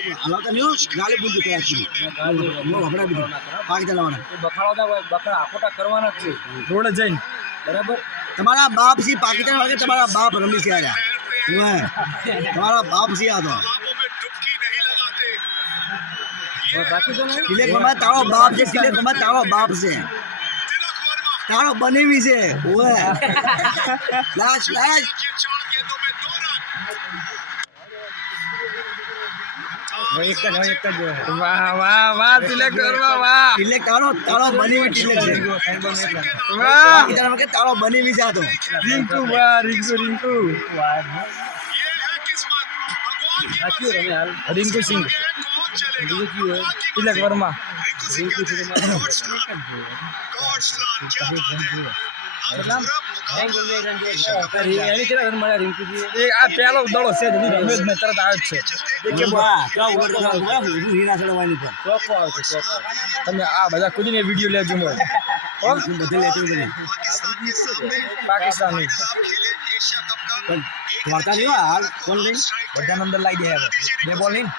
હલાવતા નહીં ગાલે પૂછ્યું કયા સુધી હમણાં બીજું પાકી ચલાવવાના બકરા આખોટા કરવાના જ છે રોડ જઈને બરાબર તમારા બાપ સી પાકિસ્તાન વાળા તમારા બાપ રમી છે આયા તમારા બાપ સી આ તો તિલક વર્મા તારો બાપ છે તિલક વર્મા તારો બાપ છે તારો બનેવી છે ઓએ લાશ વાહ તિલક વર્મા વાહ તિલક તારો બનેવી તિલક છે વાહ તારો બનેવી છે આ તો રિંકુ રિંકુ સિંહ તિલક વર્મા આ પેલો દડો છે રમેશ ને તરત આવે છે તમે આ બધા કુદીને વિડીયો લેજો પાકિસ્તાની વાર્તા નહીં હાલ કોણ લઈ બધા નંબર લાવી દે બે બોલ નહીં